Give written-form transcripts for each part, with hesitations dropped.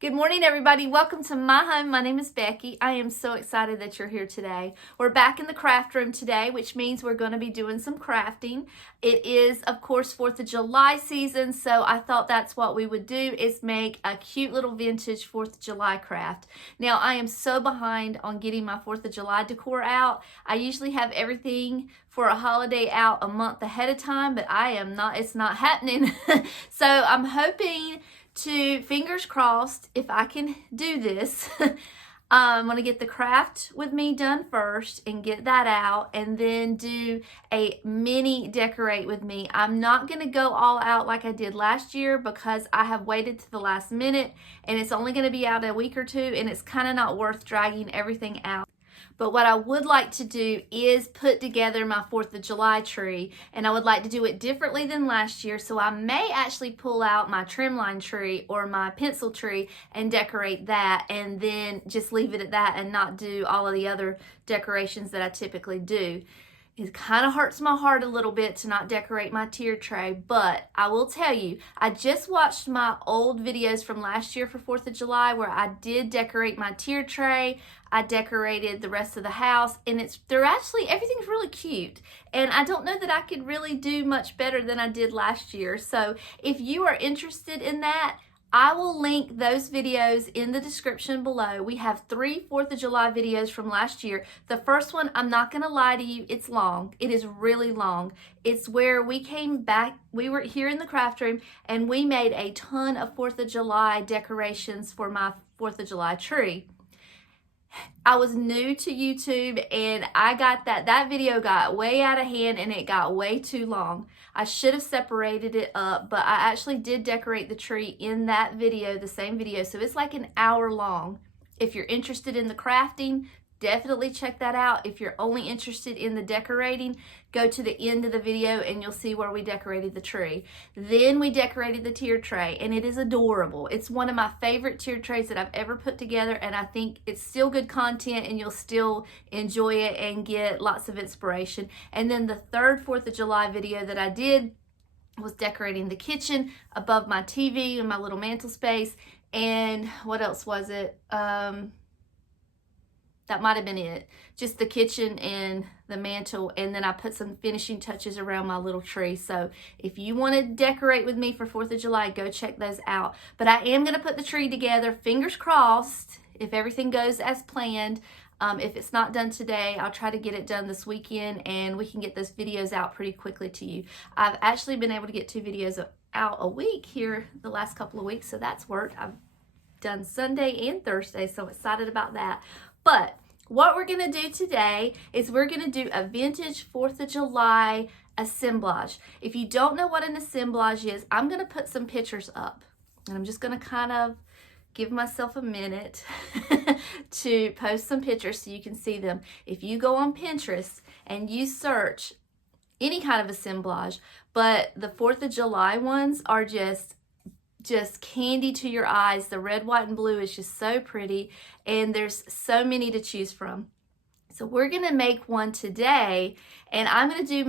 Good morning, everybody. Welcome to my home. My name is Becky. I am so excited that you're here today. We're back in the craft room today, which means we're going to be doing some crafting. It is, of course, 4th of July season, so I thought that's what we would do, is make a cute little vintage 4th of July craft. Now, I am so behind on getting my 4th of July decor out. I usually have everything for a holiday out a month ahead of time, but I am not. It's not happening. So I'm hoping to, fingers crossed, if I can do this, I'm going to get the craft with me done first and get that out, and then do a mini decorate with me. I'm not going to go all out like I did last year because I have waited to the last minute and it's only going to be out a week or two, and it's kind of not worth dragging everything out. But what I would like to do is put together my 4th of July tree, and I would like to do it differently than last year. So I may actually pull out my trimline tree or my pencil tree and decorate that, and then just leave it at that and not do all of the other decorations that I typically do. It kind of hurts my heart a little bit to not decorate my tier tray, but I will tell you, I just watched my old videos from last year for 4th of July where I did decorate my tier tray. I decorated the rest of the house, and everything's really cute. And I don't know that I could really do much better than I did last year. So if you are interested in that, I will link those videos in the description below. We have 3 4th of July videos from last year. The first one, I'm not going to lie to you, it's long. It is really long. It's where we came back, we were here in the craft room, and we made a ton of 4th of July decorations for my 4th of July tree. I was new to YouTube, and I got that video got way out of hand and it got way too long. I should have separated it up, but I actually did decorate the tree in that video, the same video, so it's like an hour long. If you're interested in the crafting, definitely check that out. If you're only interested in the decorating, go to the end of the video and you'll see where we decorated the tree. Then we decorated the tier tray, and it is adorable. It's one of my favorite tier trays that I've ever put together, and I think it's still good content and you'll still enjoy it and get lots of inspiration. And then the third 4th of July video that I did was decorating the kitchen above my TV and my little mantle space. And what else was it? That might have been it. Just the kitchen and the mantle, and then I put some finishing touches around my little tree. So if you want to decorate with me for 4th of July, go check those out. But I am going to put the tree together, fingers crossed, if everything goes as planned. If it's not done today, I'll try to get it done this weekend, and we can get those videos out pretty quickly to you. I've actually been able to get 2 videos out a week here the last couple of weeks, so that's worked. I've done Sunday and Thursday, so I'm excited about that. But what we're going to do today is we're going to do a vintage 4th of July assemblage. If you don't know what an assemblage is, I'm going to put some pictures up, and I'm just going to kind of give myself a minute to post some pictures so you can see them. If you go on Pinterest and you search any kind of assemblage, but the 4th of July ones are just candy to your eyes. The red, white, and blue is just so pretty, and there's so many to choose from. So we're going to make one today, and I'm going to do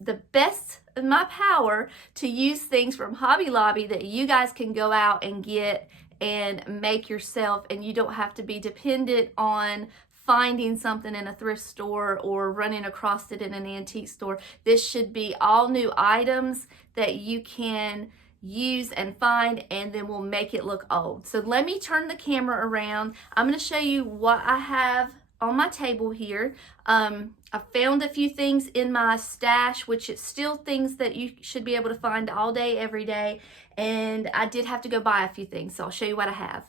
the best of my power to use things from Hobby Lobby that you guys can go out and get and make yourself, and you don't have to be dependent on finding something in a thrift store or running across it in an antique store. This should be all new items that you can use and find, and then we'll make it look old. So let me turn the camera around. I'm going to show you what I have on my table here. I found a few things in my stash, which is still things that you should be able to find all day, every day. And I did have to go buy a few things, so I'll show you what I have.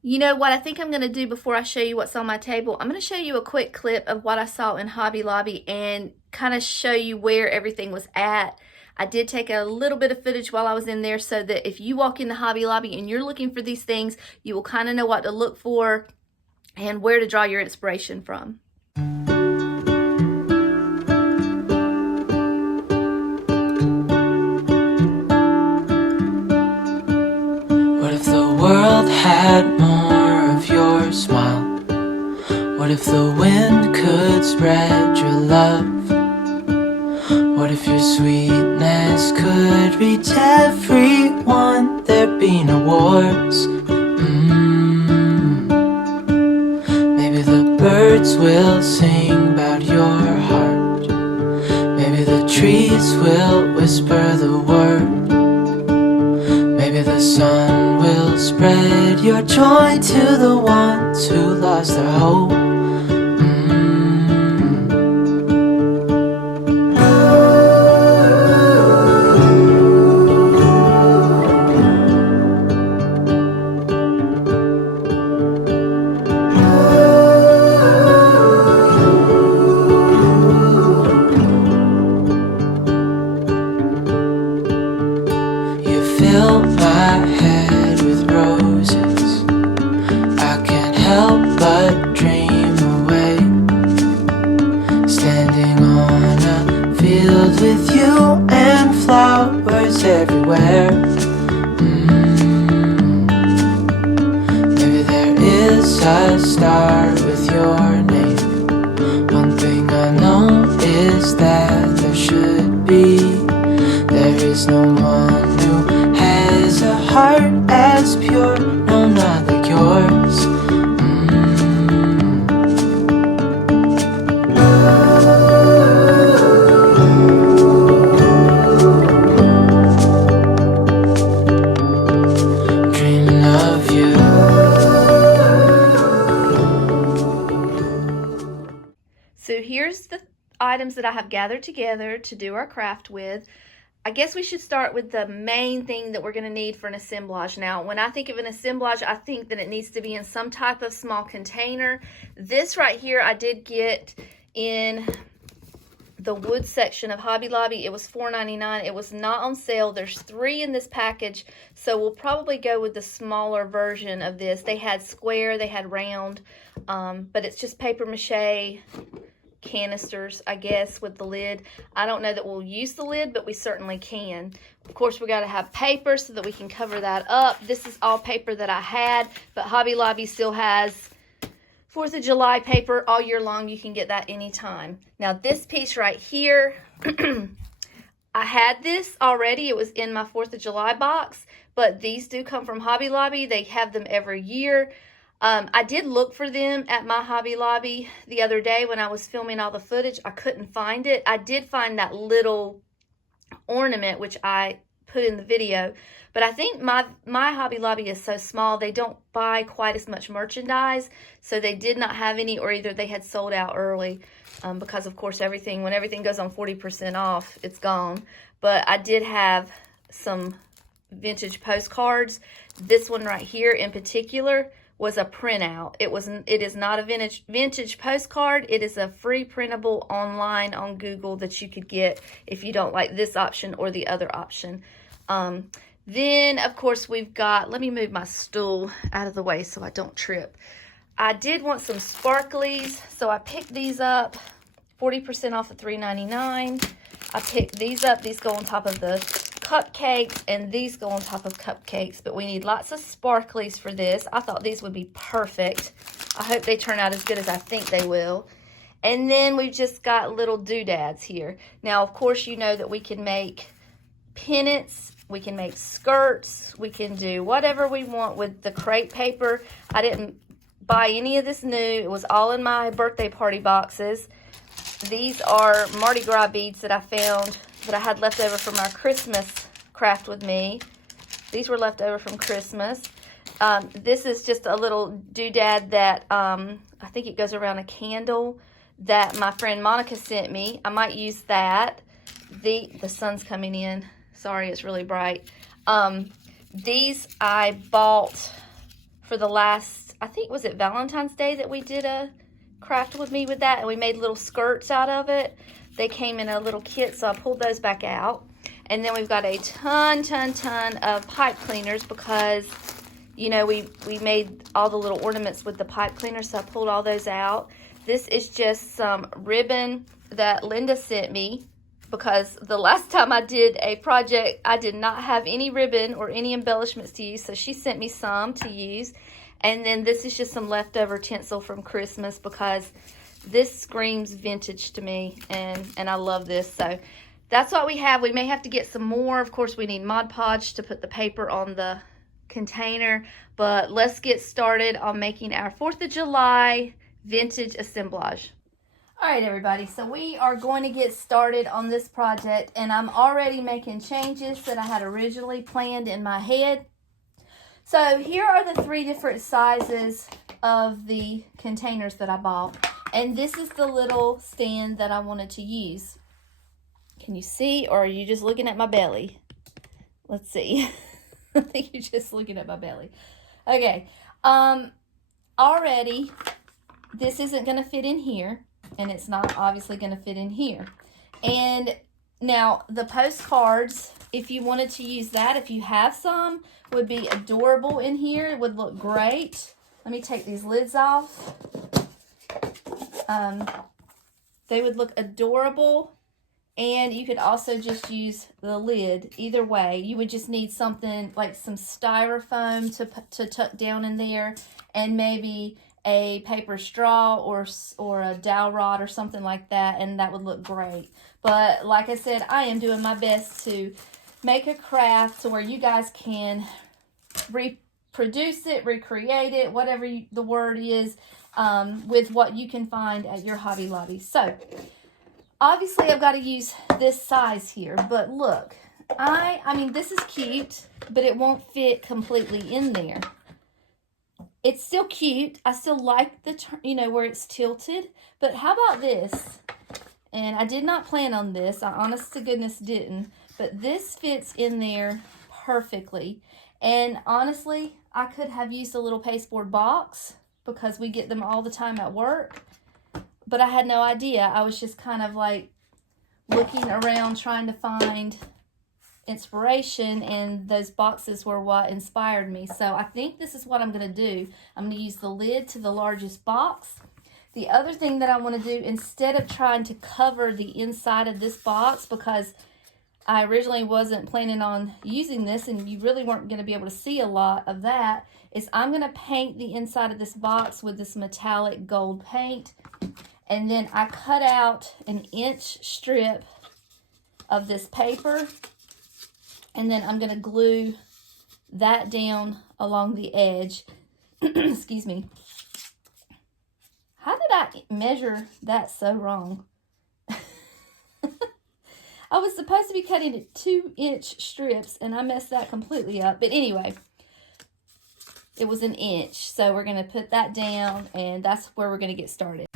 You know what I think I'm going to do before I show you what's on my table? I'm going to show you a quick clip of what I saw in Hobby Lobby and kind of show you where everything was at. I did take a little bit of footage while I was in there so that if you walk into Hobby Lobby and you're looking for these things, you will kind of know what to look for and where to draw your inspiration from. What if the world had more of your smile? What if the wind could spread your love? What if your sweetness could reach everyone? There'd be no wars. birds will sing about your heart. Maybe the trees will whisper the word. Maybe the sun will spread your joy to the ones who lost their hope. Fill my head with roses. I can't help but dream away, standing on a field with you and flowers everywhere. Maybe there is a star with your name. One thing I know is that there should be. There is no one who has a heart as pure, no, not like yours. Dreaming of you. So here's the items that I have gathered together to do our craft with. I guess we should start with the main thing that we're going to need for an assemblage. Now, when I think of an assemblage, I think that it needs to be in some type of small container. This right here I did get in the wood section of Hobby Lobby. It was $4.99. It was not on sale. There's 3 in this package, so we'll probably go with the smaller version of this. They had square, they had round, but it's just paper mache canisters, I guess, with the lid. I don't know that we'll use the lid, but we certainly can. Of course, we got to have paper so that we can cover that up. This is all paper that I had, but Hobby Lobby still has 4th of July paper all year long. You can get that anytime. Now, this piece right here, I had this already. It was in my 4th of July box, but these do come from Hobby Lobby. They have them every year. I did look for them at my Hobby Lobby the other day when I was filming all the footage. I couldn't find it. I did find that little ornament, which I put in the video, but I think my Hobby Lobby is so small, they don't buy quite as much merchandise, so they did not have any, or either they had sold out early, because of course when everything goes on 40% off, it's gone. But I did have some vintage postcards. This one right here in particular was a printout. It is not a vintage postcard. It is a free printable online on Google that you could get if you don't like this option or the other option. Then of course we've got, let me move my stool out of the way so I don't trip. I did want some sparklies, so I picked these up, 40% off of $3.99. I picked these up. These go on top of the cupcakes, and these go on top of cupcakes, but we need lots of sparklies for this. I thought these would be perfect. I hope they turn out as good as I think they will. And then we've just got little doodads here. Now, of course, you know that we can make pennants, we can make skirts, we can do whatever we want with the crepe paper. I didn't buy any of this new. It was all in my birthday party boxes. These are Mardi Gras beads that I found that I had left over from our Christmas craft with me. These were left over from Christmas. This is just a little doodad that I think it goes around a candle that my friend Monica sent me. I might use that. The sun's coming in. Sorry, it's really bright. These I bought for the last, I think, was it Valentine's Day that we did a craft with me with that, and we made little skirts out of it. They came in a little kit, so I pulled those back out. And then we've got a ton of pipe cleaners because, you know, we made all the little ornaments with the pipe cleaner, so I pulled all those out. This is just some ribbon that Linda sent me because the last time I did a project, I did not have any ribbon or any embellishments to use, so she sent me some to use. And then this is just some leftover tinsel from Christmas because this screams vintage to me, and I love this. So that's what we have. We may have to get some more. Of course, we need Mod Podge to put the paper on the container, but let's get started on making our 4th of July vintage assemblage. All right, everybody, so we are going to get started on this project, and I'm already making changes that I had originally planned in my head. So here are the 3 different sizes of the containers that I bought, and this is the little stand that I wanted to use. Can you see, or are you just looking at my belly? Let's see. I think you're just looking at my belly. Okay, already this isn't going to fit in here, and it's not obviously going to fit in here. And now the postcards, if you wanted to use that, if you have some, would be adorable in here. It would look great. Let me take these lids off. They would look adorable, and you could also just use the lid. Either way, you would just need something like some styrofoam to tuck down in there, and maybe a paper straw or a dowel rod or something like that, and that would look great. But like I said, I am doing my best to make a craft to where you guys can reproduce it, recreate it, whatever the word is, with what you can find at your Hobby Lobby. So obviously I've got to use this size here, but look, I mean this is cute, but it won't fit completely in there. It's still cute. I still like the, where it's tilted. But how about this? And I did not plan on this. I honest to goodness didn't. But this fits in there perfectly. And honestly, I could have used a little pasteboard box because we get them all the time at work. But I had no idea. I was just kind of like looking around trying to find inspiration, and those boxes were what inspired me. So I think this is what I'm going to do. I'm going to use the lid to the largest box. The other thing that I want to do, instead of trying to cover the inside of this box, because I originally wasn't planning on using this and you really weren't going to be able to see a lot of that, is I'm going to paint the inside of this box with this metallic gold paint. And then I cut out an inch strip of this paper, and then I'm going to glue that down along the edge. Excuse me. How did I measure that so wrong? I was supposed to be cutting it 2-inch strips, and I messed that completely up. But anyway, it was an inch. So we're going to put that down, and that's where we're going to get started.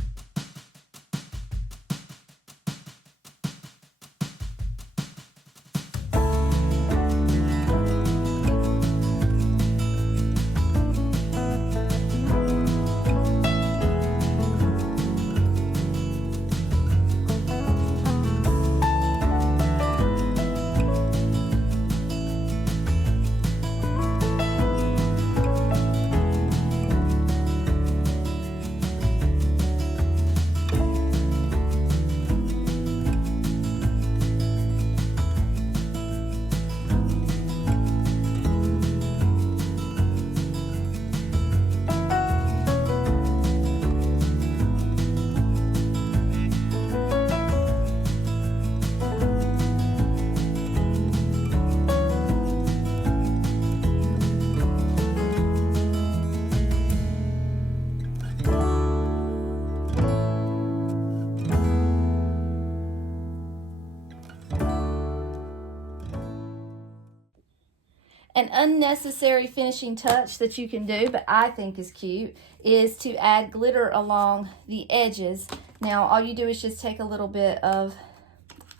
An unnecessary finishing touch that you can do, but I think is cute, is to add glitter along the edges. Now, all you do is just take a little bit of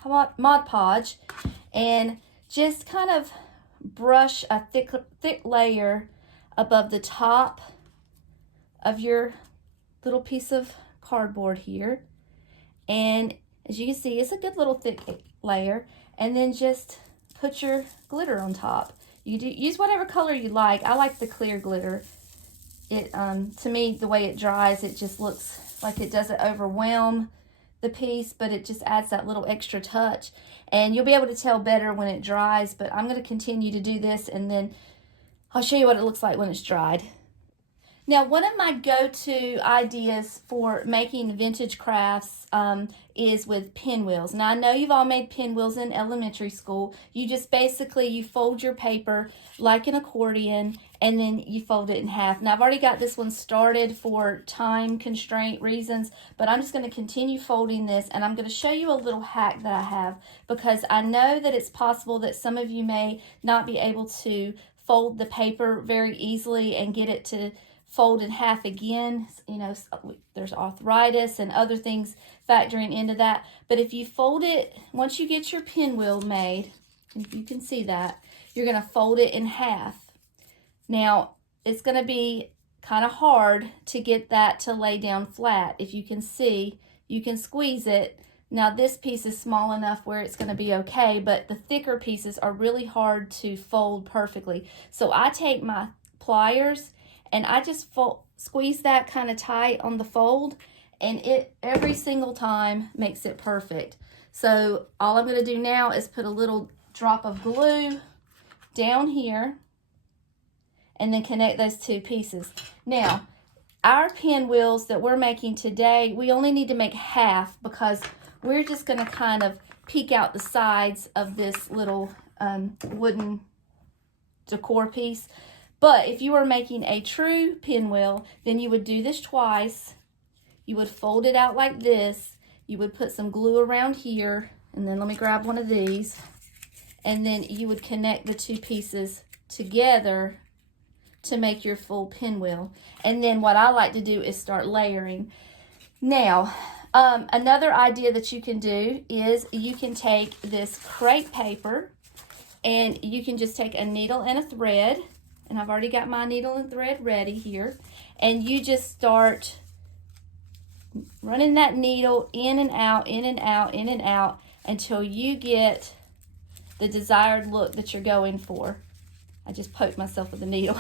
Mod Podge and just kind of brush a thick layer above the top of your little piece of cardboard here. And as you can see, it's a good little thick layer. And then just put your glitter on top. You do use whatever color you like. I like the clear glitter. It to me, the way it dries, it just looks like it doesn't overwhelm the piece, but it just adds that little extra touch. And you'll be able to tell better when it dries, but I'm going to continue to do this, and then I'll show you what it looks like when it's dried. Now, one of my go-to ideas for making vintage crafts is with pinwheels. Now, I know you've all made pinwheels in elementary school. You just basically, you fold your paper like an accordion, and then you fold it in half. Now, I've already got this one started for time constraint reasons, but I'm just going to continue folding this, and I'm going to show you a little hack that I have, because I know that it's possible that some of you may not be able to fold the paper very easily and get it to fold in half again. You know, there's arthritis and other things factoring into that. But if you fold it, once you get your pinwheel made, if you can see that, you're going to fold it in half. Now, it's going to be kind of hard to get that to lay down flat. If you can see, you can squeeze it. Now, this piece is small enough where it's going to be okay, but the thicker pieces are really hard to fold perfectly. So I take my pliers and I just squeeze that kind of tight on the fold, and it every single time makes it perfect. So all I'm going to do now is put a little drop of glue down here and then connect those two pieces. Now, our pinwheels that we're making today, we only need to make half because we're just going to kind of peek out the sides of this little wooden decor piece. But if you were making a true pinwheel, then you would do this twice. You would fold it out like this. You would put some glue around here, and then let me grab one of these. And then you would connect the two pieces together to make your full pinwheel. And then what I like to do is start layering. Now, another idea that you can do is you can take this crepe paper, and you can just take a needle and a thread. And I've already got my needle and thread ready here. And you just start running that needle in and out, in and out, in and out until you get the desired look that you're going for. I just poked myself with the needle.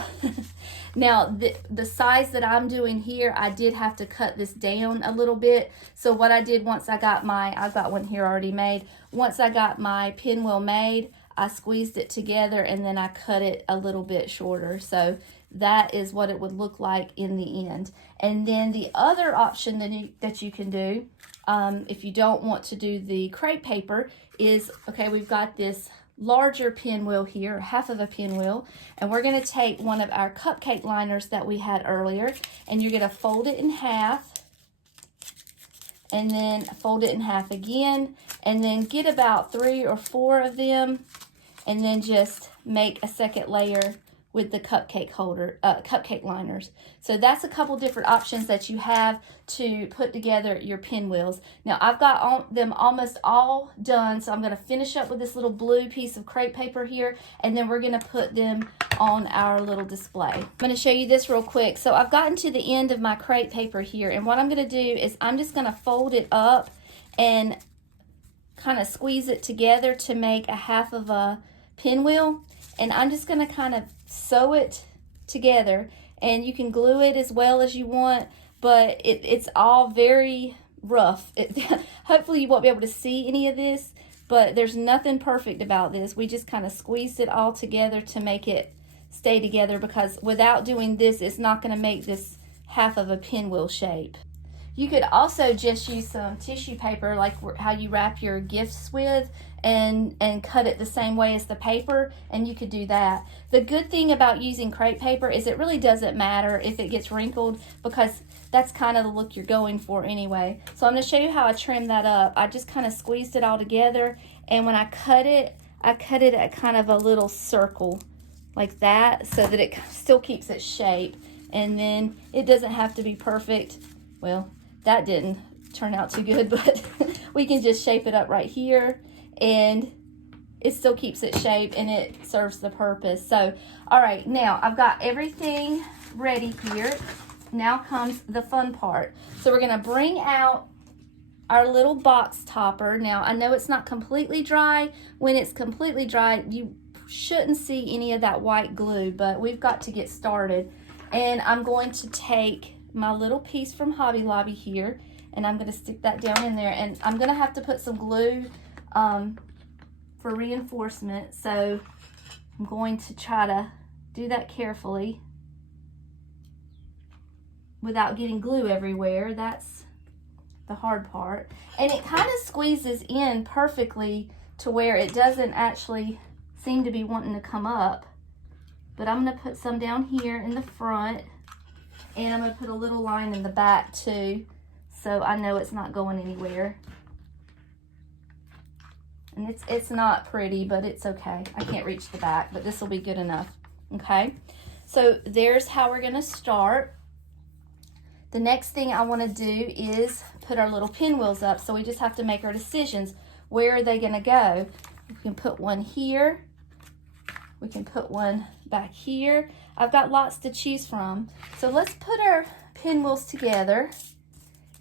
Now, the size that I'm doing here, I did have to cut this down a little bit. So what I did once I've got one here already made. Once I got my pinwheel made, I squeezed it together and then I cut it a little bit shorter. So that is what it would look like in the end. And then the other option that you can do, if you don't want to do the crepe paper, is, okay, we've got this larger pinwheel here, half of a pinwheel, and we're going to take one of our cupcake liners that we had earlier, and you're going to fold it in half, and then fold it in half again, and then get about 3 or 4 of them, and then just make a second layer with the cupcake liners. So that's a couple different options that you have to put together your pinwheels. Now I've got them almost all done, so I'm going to finish up with this little blue piece of crepe paper here, and then we're going to put them on our little display. I'm going to show you this real quick. So I've gotten to the end of my crepe paper here, and what I'm going to do is I'm just going to fold it up and kind of squeeze it together to make a half of a pinwheel, and I'm just going to kind of sew it together, and you can glue it as well as you want, but it's all very rough. Hopefully you won't be able to see any of this, but there's nothing perfect about this. We just kind of squeezed it all together to make it stay together, because without doing this, it's not going to make this half of a pinwheel shape. You could also just use some tissue paper, like how you wrap your gifts with, and cut it the same way as the paper, and you could do that. The good thing about using crepe paper is it really doesn't matter if it gets wrinkled, because that's kind of the look you're going for anyway. So I'm going to show you how I trim that up. I just kind of squeezed it all together, and when I cut it at kind of a little circle like that, so that it still keeps its shape. And then it doesn't have to be perfect. Well, that didn't turn out too good, but we can just shape it up right here, and it still keeps its shape and it serves the purpose. So, all right, now I've got everything ready here. Now comes the fun part. So we're gonna bring out our little box topper. Now, I know it's not completely dry. When it's completely dry, you shouldn't see any of that white glue, but we've got to get started. And I'm going to take my little piece from Hobby Lobby here, and I'm going to stick that down in there, and I'm going to have to put some glue for reinforcement, so I'm going to try to do that carefully. without getting glue everywhere. That's the hard part. And it kind of squeezes in perfectly to where it doesn't actually seem to be wanting to come up. But I'm going to put some down here in the front, and I'm going to put a little line in the back too, so I know it's not going anywhere. And it's not pretty, but it's okay. I can't reach the back, but this will be good enough. Okay, so there's how we're going to start. The next thing I want to do is put our little pinwheels up, so we just have to make our decisions. Where are they going to go? We can put one here. We can put one back here. I've got lots to choose from. So let's put our pinwheels together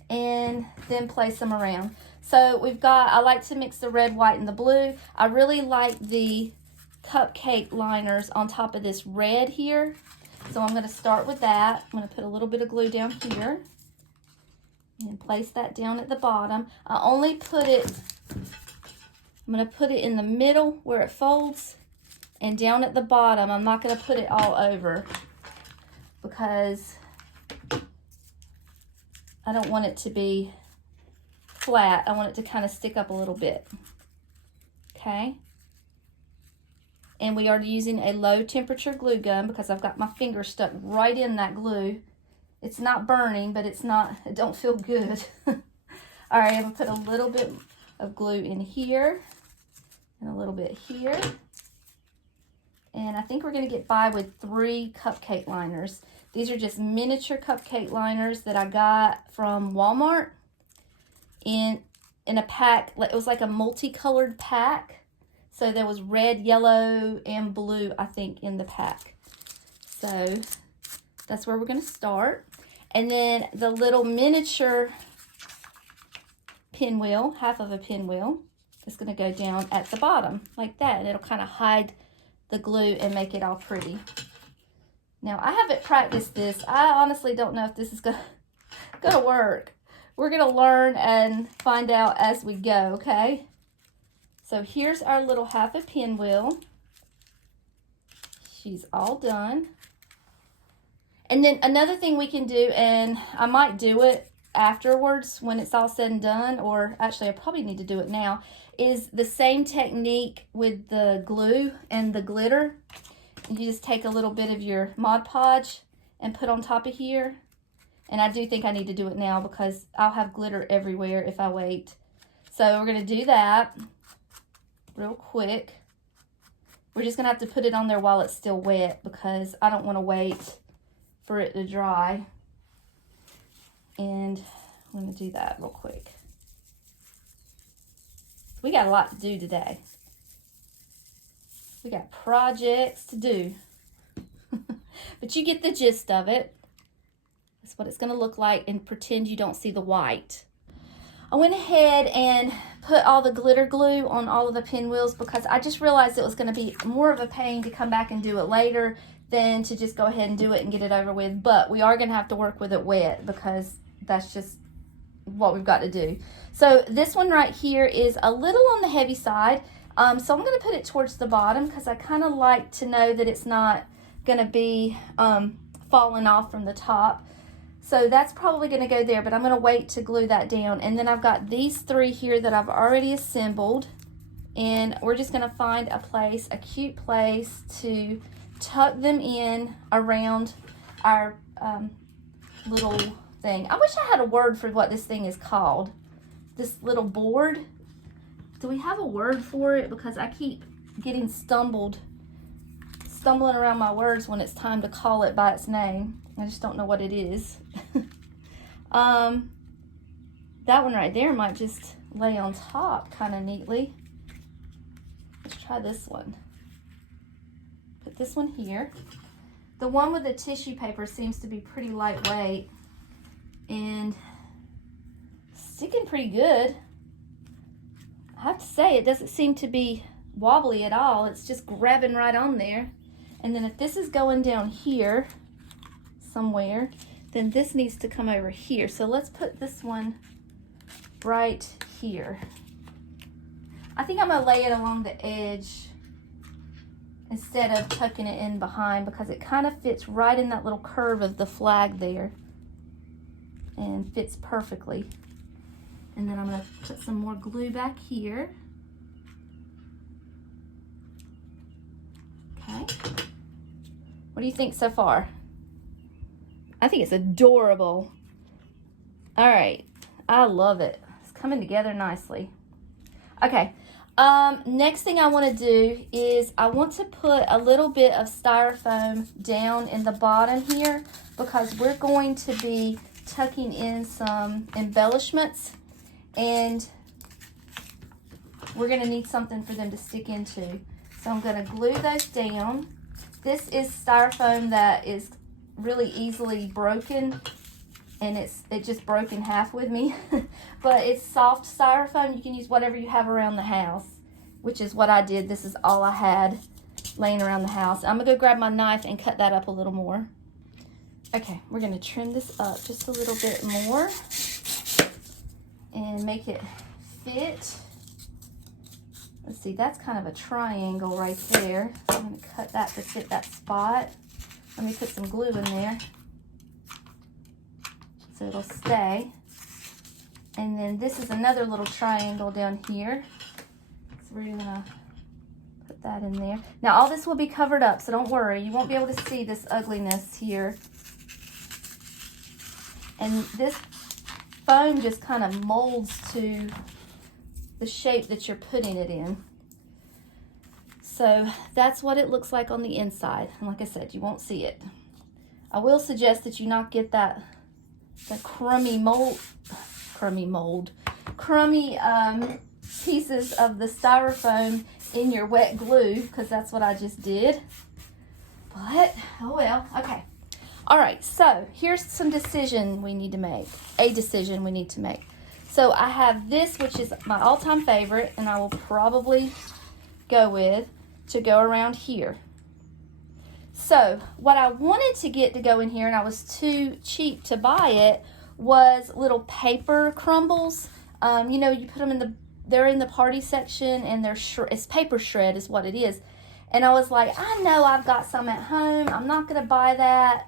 and then place them around. So we've got, I like to mix the red, white, and the blue. I really like the cupcake liners on top of this red here. So I'm going to start with that. I'm going to put a little bit of glue down here and place that down at the bottom. I only put it, I'm going to put it in the middle where it folds, and down at the bottom. I'm not going to put it all over because I don't want it to be flat. I want it to kind of stick up a little bit. Okay. And we are using a low temperature glue gun because I've got my finger stuck right in that glue. It's not burning, but it don't feel good. All right, I'm gonna put a little bit of glue in here and a little bit here. And I think we're gonna get by with 3 cupcake liners. These are just miniature cupcake liners that I got from Walmart in a pack. It was like a multicolored pack. So there was red, yellow, and blue, I think, in the pack. So that's where we're gonna start. And then the little miniature pinwheel, half of a pinwheel, is gonna go down at the bottom like that. And it'll kind of hide the glue and make it all pretty. Now, I haven't practiced this. I honestly don't know if this is gonna work. We're gonna learn and find out as we go, okay? So here's our little half a pinwheel. She's all done. And then another thing we can do, and I might do it afterwards when it's all said and done, or actually I probably need to do it now, is the same technique with the glue and the glitter. You just take a little bit of your Mod Podge and put on top of here. And I do think I need to do it now because I'll have glitter everywhere if I wait. So we're going to do that real quick. We're just going to have to put it on there while it's still wet because I don't want to wait for it to dry. And I'm going to do that real quick. We got a lot to do today. We got projects to do. But you get the gist of it. That's what it's going to look like, and pretend you don't see the white. I went ahead and put all the glitter glue on all of the pinwheels because I just realized it was going to be more of a pain to come back and do it later than to just go ahead and do it and get it over with. But we are going to have to work with it wet because that's just what we've got to do. So this one right here is a little on the heavy side. So I'm going to put it towards the bottom because I kind of like to know that it's not going to be falling off from the top. So that's probably going to go there, but I'm going to wait to glue that down. And then I've got these 3 here that I've already assembled. And we're just going to find a place, a cute place to tuck them in around our little thing. I wish I had a word for what this thing is called. This little board. Do we have a word for it? Because I keep getting stumbling around my words when it's time to call it by its name. I just don't know what it is. That one right there might just lay on top kind of neatly. Let's try this one. Put this one here. The one with the tissue paper seems to be pretty lightweight and sticking pretty good. I have to say, it doesn't seem to be wobbly at all. It's just grabbing right on there. And then if this is going down here somewhere, then this needs to come over here. So let's put this one right here. I think I'm gonna lay it along the edge instead of tucking it in behind because it kind of fits right in that little curve of the flag there. and fits perfectly. And then I'm going to put some more glue back here. Okay. What do you think so far? I think it's adorable. All right, I love it. It's coming together nicely. Okay, next thing I want to do is I want to put a little bit of styrofoam down in the bottom here because we're going to be tucking in some embellishments and we're going to need something for them to stick into. So I'm going to glue those down. This is styrofoam that is really easily broken, and it just broke in half with me. But it's soft styrofoam. You can use whatever you have around the house, which is what I did. This is all I had laying around the house. I'm going to go grab my knife and cut that up a little more. Okay, we're going to trim this up just a little bit more and make it fit. Let's see, that's kind of a triangle right there. I'm going to cut that to fit that spot. Let me put some glue in there so it'll stay. And then this is another little triangle down here. So we're going to put that in there. Now all this will be covered up, so don't worry. You won't be able to see this ugliness here. And this foam just kind of molds to the shape that you're putting it in. So that's what it looks like on the inside. And like I said, you won't see it. I will suggest that you not get that crummy pieces of the styrofoam in your wet glue, because that's what I just did. But, oh well, okay. All right, so here's some decision we need to make. A decision we need to make. So I have this, which is my all-time favorite, and I will probably go with to go around here. So what I wanted to get to go in here, and I was too cheap to buy it, was little paper crumbles. You know, you put them they're in the party section, and it's paper shred is what it is. And I was like, I know I've got some at home. I'm not going to buy that.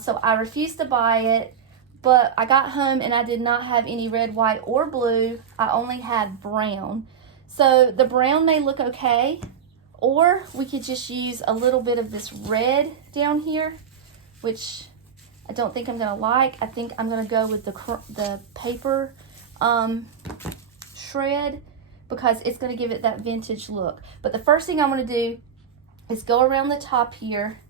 So I refused to buy it. But I got home and I did not have any red, white, or blue. I only had brown. So the brown may look okay, or we could just use a little bit of this red down here, which I don't think I'm going to like. I think I'm going to go with the paper shred because it's going to give it that vintage look. But the first thing I'm going to do is go around the top here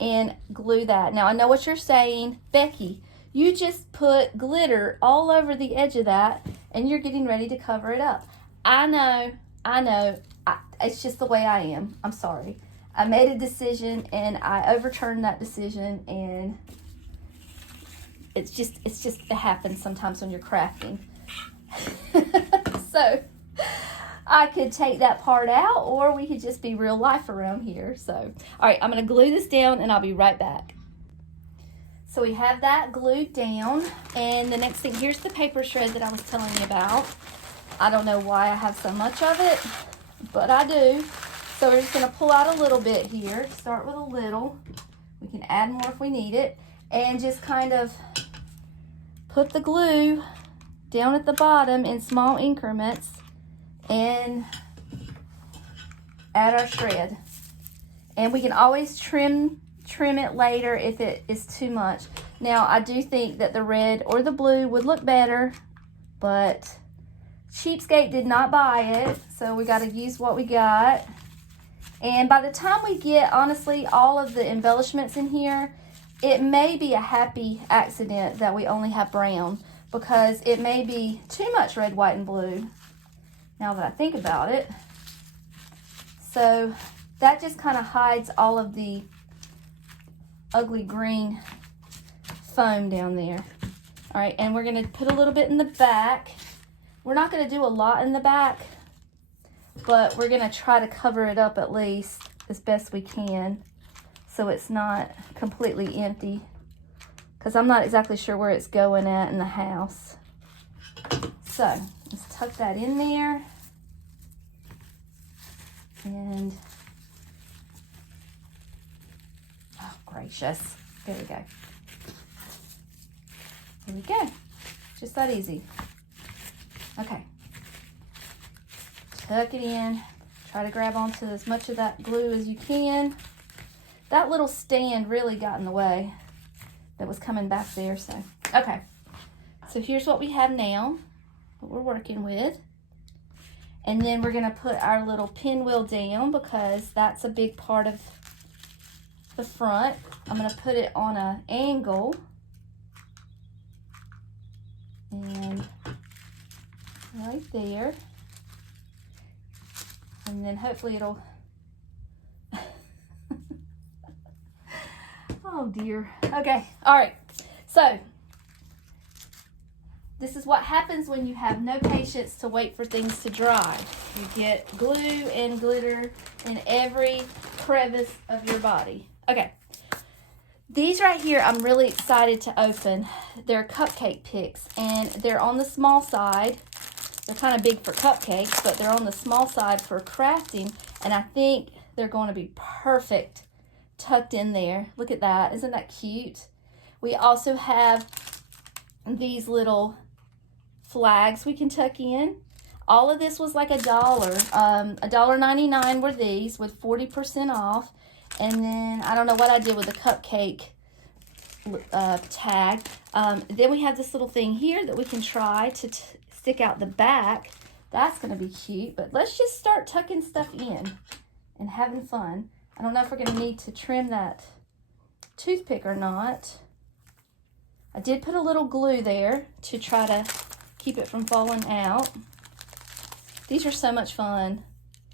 and glue that. Now I know what you're saying, Becky. You just put glitter all over the edge of that and you're getting ready to cover it up. I know. It's just the way I am. I'm sorry. I made a decision and I overturned that decision, and it happens sometimes when you're crafting. So I could take that part out, or we could just be real life around here. So, all right, I'm going to glue this down and I'll be right back. So we have that glued down, and the next thing, here's the paper shred that I was telling you about. I don't know why I have so much of it, but I do. So we're just going to pull out a little bit here. Start with a little. We can add more if we need it. And just kind of put the glue down at the bottom in small increments and add our shred. And we can always trim it later if it is too much. Now I do think that the red or the blue would look better, but Cheapskate did not buy it, so we got to use what we got. And by the time we get, honestly, all of the embellishments in here, it may be a happy accident that we only have brown, because it may be too much red, white, and blue, now that I think about it. So that just kind of hides all of the ugly green foam down there. All right, and we're going to put a little bit in the back. We're not going to do a lot in the back, but we're going to try to cover it up at least as best we can so it's not completely empty, because I'm not exactly sure where it's going at in the house. So let's tuck that in there. And oh gracious, there we go. Here we go. Just that easy. Okay. Tuck it in. Try to grab onto as much of that glue as you can. That little stand really got in the way that was coming back there, so. Okay. So here's what we have now, what we're working with. And then we're going to put our little pinwheel down because that's a big part of the front. I'm going to put it on an angle. And right there. And then hopefully it'll... Oh dear. Okay, all right. So, this is what happens when you have no patience to wait for things to dry. You get glue and glitter in every crevice of your body. Okay. These right here, I'm really excited to open. They're cupcake picks, and they're on the small side. They're kind of big for cupcakes, but they're on the small side for crafting, and I think they're going to be perfect tucked in there. Look at that. Isn't that cute? We also have these little flags we can tuck in. All of this was like $1. $1.99 were these with 40% off. And then I don't know what I did with the cupcake tag. Then we have this little thing here that we can try to stick out the back. That's going to be cute. But let's just start tucking stuff in and having fun. I don't know if we're going to need to trim that toothpick or not. I did put a little glue there to try to keep it from falling out. These are so much fun.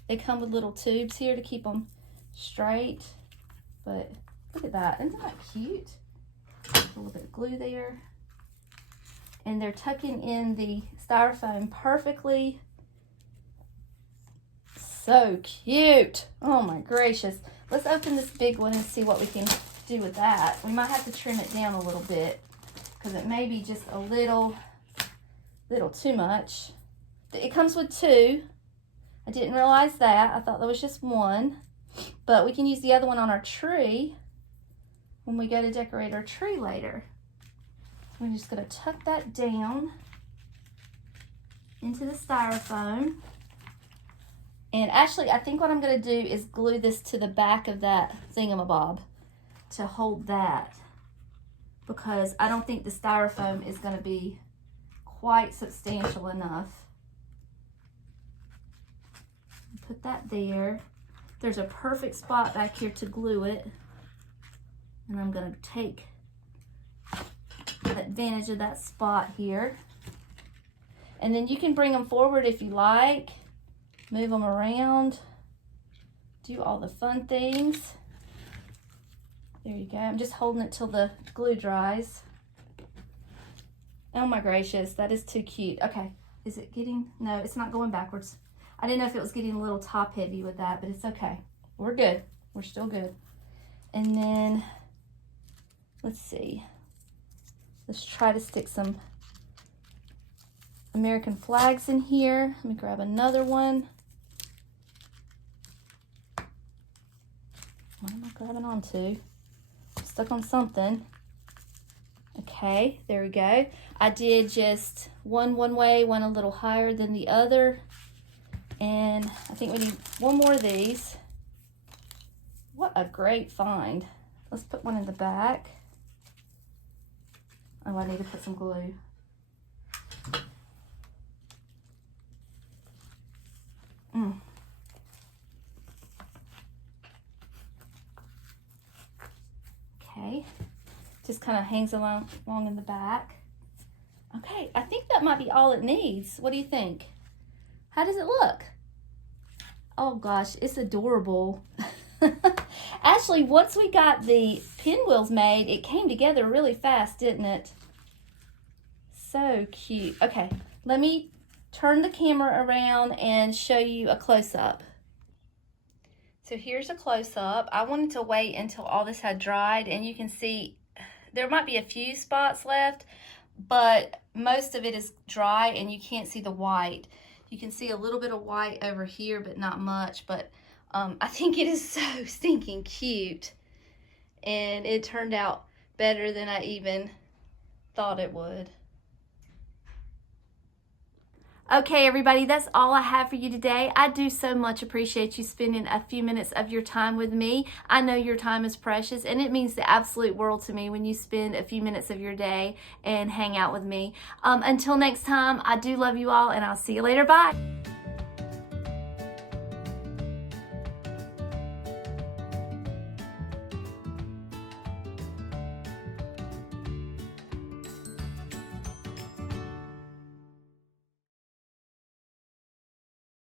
They come with little tubes here to keep them straight. But look at that. Isn't that cute? A little bit of glue there. And they're tucking in the styrofoam perfectly. So cute. Oh my gracious. Let's open this big one and see what we can do with that. We might have to trim it down a little bit because it may be just a little too much. It comes with 2. I didn't realize that. I thought there was just 1. But we can use the other one on our tree when we go to decorate our tree later. We're just going to tuck that down into the styrofoam. And actually, I think what I'm going to do is glue this to the back of that thingamabob to hold that, because I don't think the styrofoam is going to be quite substantial enough. Put that there. There's a perfect spot back here to glue it. And I'm going to take advantage of that spot here. And then you can bring them forward if you like. Move them around. Do all the fun things. There you go. I'm just holding it till the glue dries. Oh my gracious, that is too cute. Okay, is it getting, no, it's not going backwards. I didn't know if it was getting a little top heavy with that, but it's okay. We're good. We're still good. And then, let's see. Let's try to stick some American flags in here. Let me grab another one. What am I grabbing onto? I'm stuck on something. Okay, there we go. I did just one way, one a little higher than the other. And I think we need 1 more of these. What a great find. Let's put one in the back. Oh, I need to put some glue. Okay, just kind of hangs along in the back. Okay, I think that might be all it needs. What do you think? How does it look? Oh gosh, it's adorable. Actually, once we got the pinwheels made, it came together really fast, didn't it? So cute. Okay, let me turn the camera around and show you a close-up. So here's a close-up. I wanted to wait until all this had dried, and you can see there might be a few spots left, but most of it is dry and you can't see the white. You can see a little bit of white over here, but not much. But I think it is so stinking cute, and it turned out better than I even thought it would. Okay, everybody, that's all I have for you today. I do so much appreciate you spending a few minutes of your time with me. I know your time is precious, and it means the absolute world to me when you spend a few minutes of your day and hang out with me. Until next time, I do love you all, and I'll see you later. Bye.